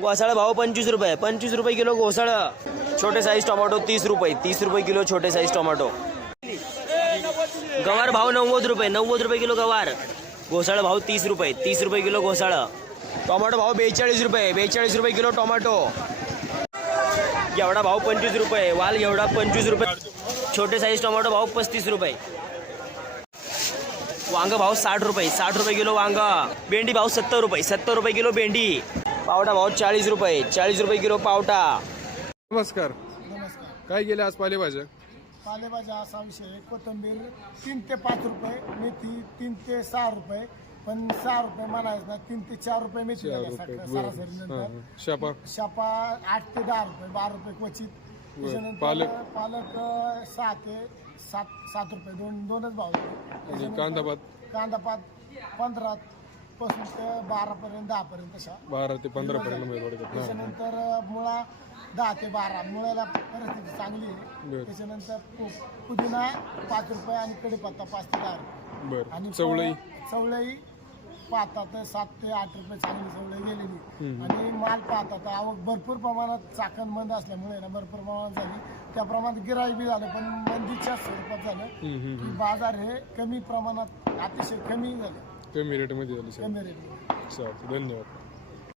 घोसाळा भाव पंचवीस रुपये. पंचवीस रुपये किलो घोसाळा. छोटे साईज टोमॅटो तीस रुपये. तीस रुपये किलो छोटे साईज टोमॅटो गवार भाव नव्वद रुपये. नव्वद रुपये किलो गवार. घोसाळा भाव तीस रुपये. तीस रुपये किलो घोसाळा. टोमॅटो भाव बेचाळीस रुपये. बेचाळीस रुपये किलो टोमॅटो. एवढा भाव पंचवीस रुपये. वाल एवढा पंचवीस रुपये. छोटे साईज टोमॅटो भाव पस्तीस रुपये. वांग भाव साठ रुपये. साठ रुपये किलो वांग. भेंडी भाव सत्तर रुपये. सत्तर रुपये किलो भेंडी. पावटा भाव चाळीस रुपये. चाळीस रुपये किलो पावटा. नमस्कार. नमस्कार काय गेले आज पालेभाज्या? पालेभाज्या असा विषय. आहे. कोथिंबीर तीन ते पाच रुपये मेथी तीन ते सहा रुपये. पण सहा रुपये म्हणायचं ना तीन ते चार रुपये मेथी चार रुपये. बरं. हां, हां. शापा? शापा आठ ते दहा रुपये बारा रुपये क्वचित. त्याच्यानंतर पालक? पालक अं, सहा ते सात सात रुपये. दोन दोनच भाव होते. त्याच्यानंतर कांदा पात? कांदा पात पंधरा पासून ते बारा पर्यंत दहा पर्यंत अशा. बारा ते पंधरा पर्यंत. हां, हां. त्याच्यानंतर मुळा दहा ते बारा. मुळ्याला परिस्थिती चांगली आहे. बरं. त्याच्यानंतर पु- पुदिना पाच रुपये आणि कढीपत्ता पाच ते दहा रुपये. बरं. आणि चवळई? पाहता तर सात ते आठ रुपये चांगली चवळई गेलेली. हम्म. आणि माल पाहता तर आवक भरपूर प्रमाणात चाकण बंद असल्यामुळे ना भरपूर प्रमाणात झाली. त्या प्रमाणात गिराई बी झालं पण मंदीच्या स्वरूपात झालं. हम्म, हम्म, की बाजार हे कमी प्रमाणात अतिशय कमी झाले. कमी रेटमध्ये झाली सर कमी रेट चालतं धन्यवाद.